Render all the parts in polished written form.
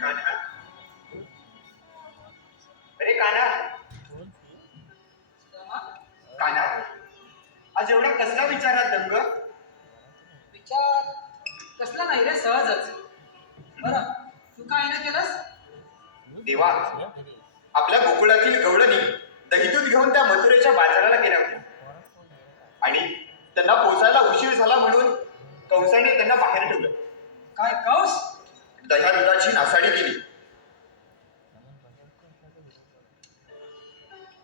कान्हा, अरे कान्हा, कान्हा, आज एवढा कसला विचारात दंग? विचार कसला नाही रे, सहजच. बरं, तू काय नाही केलंस? देवा, आपल्या गोकुळातील गवळणी दहीदूध घेऊन त्या मथुरेच्या बाजाराला गेल्या होत्या आणि त्यांना पोचायला उशीर झाला म्हणून कंसाने त्यांना बाहेर ठेवलं. काय कौस? दह्या दुधाची नासाडी केली.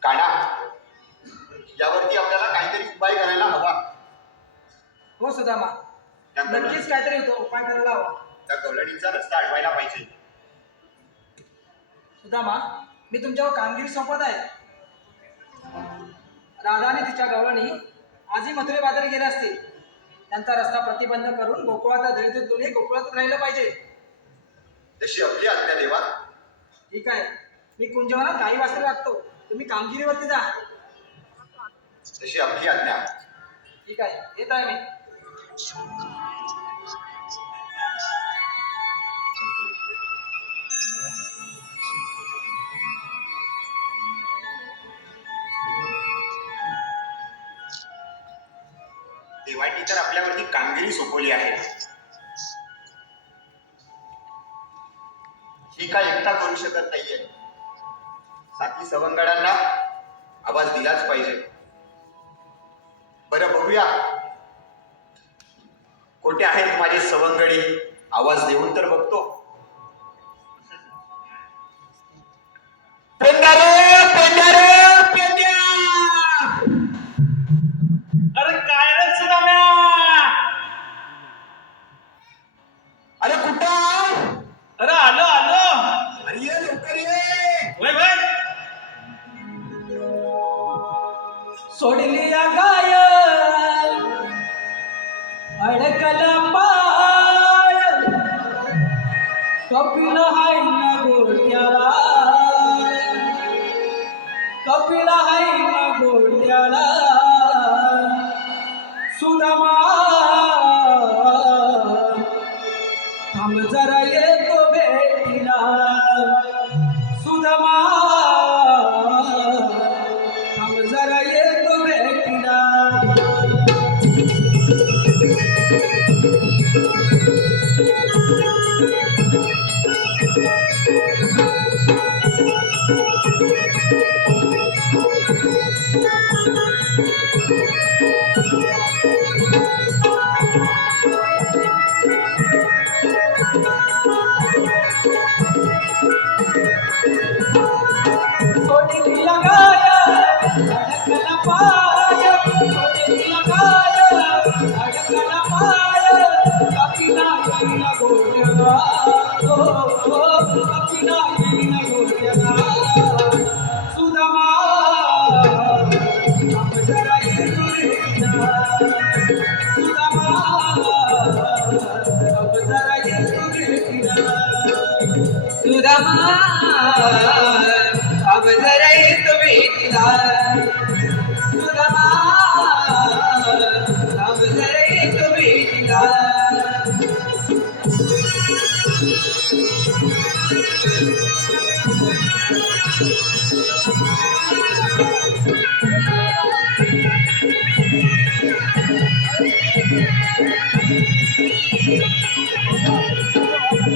काना, यावरती आपल्याला काहीतरी उपाय करायला हवा. हो सुदामा, नक्कीच काहीतरी उपाय करायला हवा. त्या गवळणीचा रस्ता अडवायला पाहिजे. सुदामा, मी तुमच्यावर कामगिरी सोपवत आहे. राधाने तिच्या गवळणी आजही मथुरे बाजारी गेले असतील. त्यांचा रस्ता प्रतिबंध करून गोकुळाचा दहीदूध दोन्ही गोकुळातच राहिलं पाहिजे. तशी आपली आज्ञा देवा. ठीक आहे, मी कुंजवनात काही वाजता लागतो. तुम्ही कामगिरीवरती जा. तशी आपली आज्ञा. ठीक आहे, येत आहे मी. देवांनी तर आपल्यावरती कामगिरी सोपवली आहे. ही काय एकटा करू शकत नाहीये. साथी सवंगड्यांना आवाज दिलाच पाहिजे. बरं, बघूया कोठे आहेत माझे सवंगडी. आवाज देऊन तर बघतो. पेंडारे, पेंडारे, पेंड्या. अरे काय रे सुदाम्या? अरे कुठं? अरे आलो आलो. अरे ये लवकर ये. वय वय. सोडली गाय अडकला पाय, कपिल हाय ना गोट्याला, कपिल हाय ना गोट्याला. सुदामा थांब जरा येतो भेटीला. सुदामा थांब जरा येतो भेटीला. सोडली लगाय अडकला पाय, सोडली लगाय अडकला पाय. कपिला येईना गोट्याला, कपिला येईना गोट्याला. सुदामा थांब जरा येतो भेटीला. सुदामा थांब जरा येतो भेटीला. सुदामा अब जरा येतो भेटीला. सुदामा अब जरा येतो भेटीला.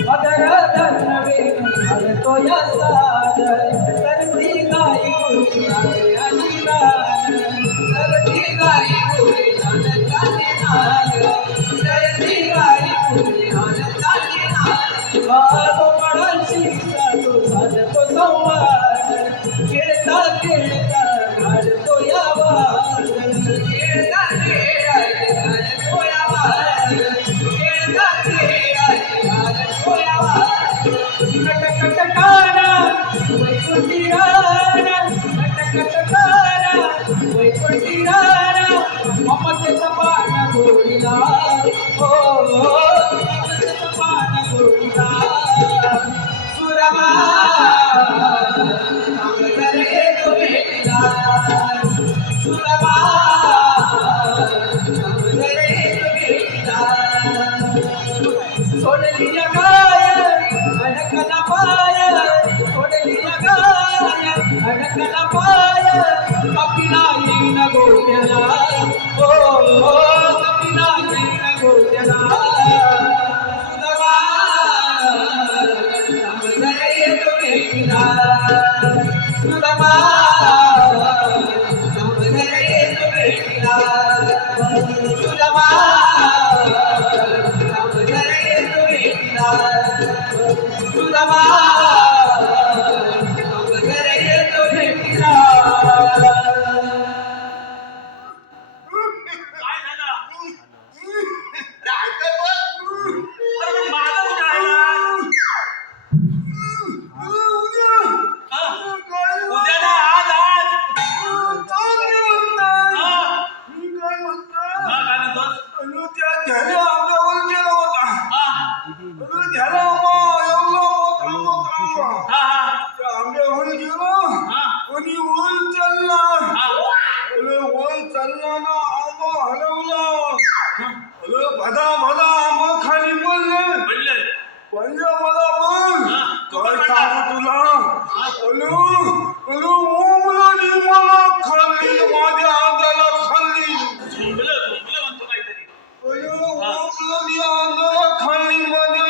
अगर धर्मवे घालतो या सादर, तरती गाई गुरुनाथे अनिवार. तरती गाई गुरुनाथे नार, तरती गाई गुरुनाथे नार. गोपाळांशी साधो साधतो संवाद, खेळता खेळता घालतो या वाद. खेळता खेळता घालतो या वाद. खेळता खेळता घालतो या वाद. कटकटकारा वैकुंठी राणा, कटकटकारा वैकुंठी राणा. ममतेचा पाना गोडीला, हो ममतेचा पाना गोडीला. सुरमा थांब जरा येतो भेटीला. सुरमा थांब जरा सुदामा घरे येतो भेटीला सुदामा घरे येतो भेटीला काय झालं ऐकत बघ. अरे माझं कुठं राहिला उद्या ना आज आज काय म्हणतोस हा खाली बोलले म्हणलं पंजा मला बोल काय सांगू तुला ओमलानी मला खाल्ली माझ्या अंगाला खाल्ली झोंबलं म्हणतो काहीतरी ओमलानी अंगाला खाल्ली माझ्या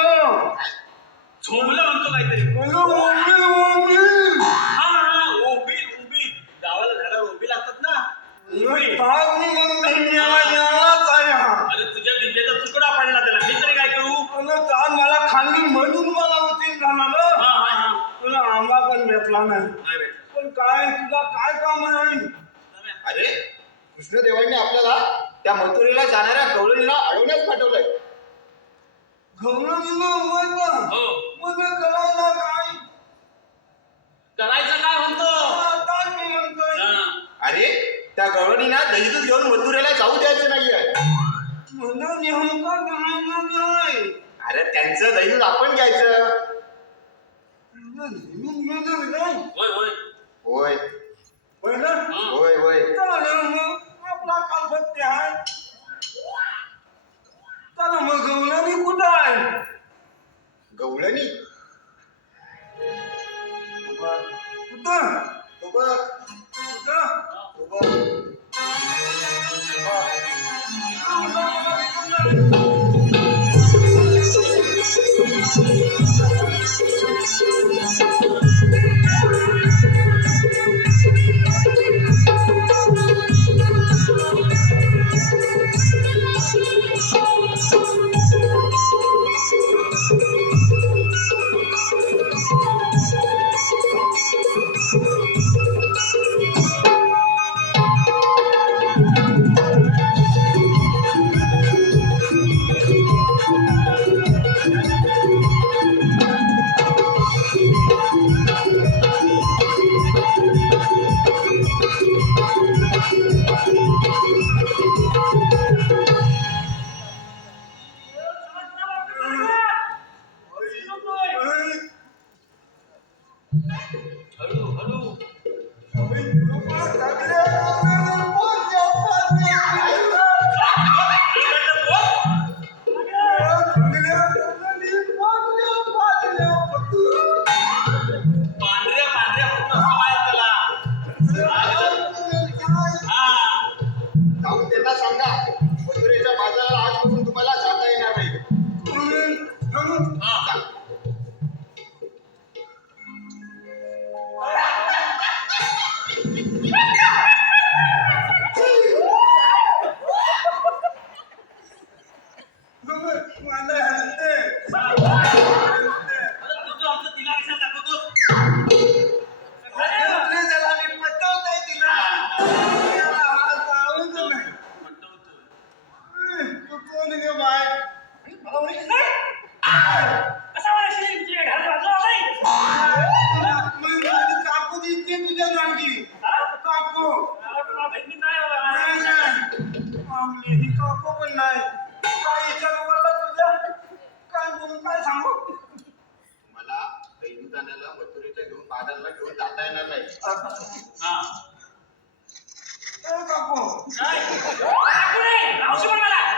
झोंबलं म्हणतो काहीतरी ओंबील हा ओबील गावाला झाडावर ओबील असतात ना ओबील. ताक मी म्हणते यालाच आया अरे तुझ्या दिव्याचा तुकडा पडला त्याला मी तरी काय करू ताक मला खाल्ली म्हणून मला उचील झाला ना हा तुला आंबा पण भेटला नाही नाही भेटलं. पण काय तुला काय काम आहे अरे कृष्णदेवांनी आपल्याला त्या मथुरेला जाणाऱ्या गवळणीला अडवण्यास पाठवलंय. घवळणीला उमटला हो मध्ये करायला काय करायचं काय म्हणतो आता मी म्हणतोय हा. अरे त्या गवळणीला दहीदूत घेऊन मथुरेला जाऊ द्यायचं नाहीये. म्हणून नेमका करायला नाही अरे त्यांचं दहीदूत आपण घ्यायचं. नेहमी गेलं काय होय होय होय पहिलं होय होय चालेल मग आपला काल सत्य आहे चला मग गवळणी कुठं आहे गवळणी कुठं तू बघ कुठं तू बघ. हळू हळू पांढऱ्या पांढऱ्या फक्त सवाय त्याला हा जाऊन त्यांना सांगा मथुरेच्या बाजाराला आजपासून तुम्हाला जाता येणार नाही. हा तुझं आमचं तिला कशाला दाखवतोस म्हणतो काकू दिसते तुझ्या जागी काकू ही काकू पण नाही काय विचार बोलला तुझ्या काय बोलून काय सांगू मला दहीदूत आणायला मथुरेच्या घेऊन बाजाराला घेऊन जाता येणार नाही. हा काकू मावशी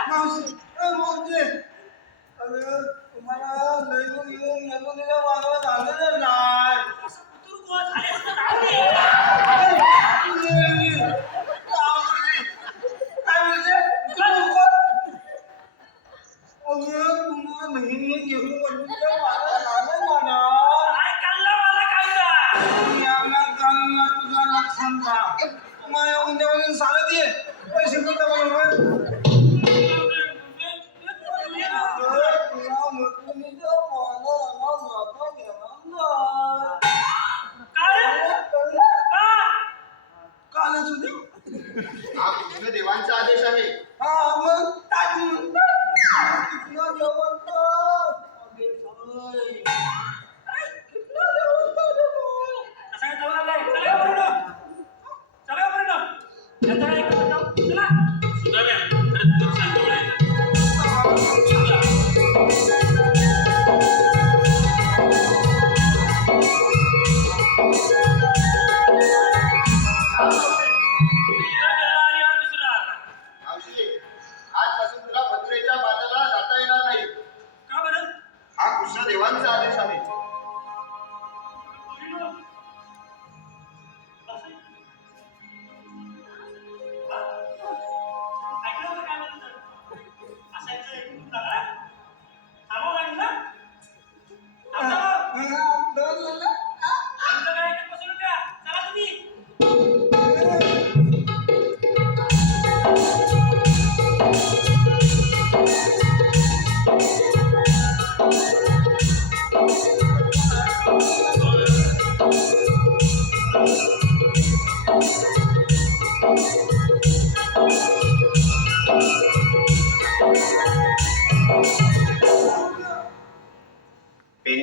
मावशी अरे तुम्हाला लईन येऊन नवीन वागवत झालेलं नाही काय बोलते तुम्हाला नेहमी घेऊन वडिलांच्या वागवत झालं म्हणा याला तुझा लक्षण का माझ्या उद्यावरून सांगत ये पैसे कुठं बरोबर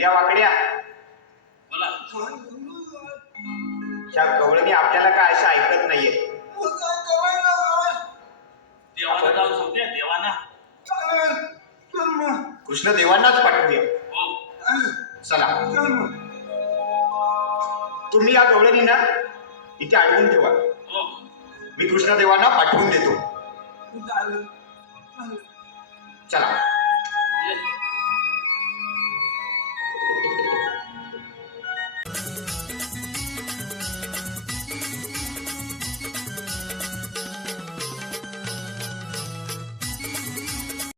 या वाकड्या, बोला. ह्या गवळणी आपल्याला काय अशा ऐकत नाहीये. देवाला जाऊन सांगते देवाना. कृष्ण देवांनाच पाठवूया. हो. चला, तुम्ही या गवळणींना इथे अडवून ठेवा. हो. मी कृष्णदेवांना पाठवून देतो. चला.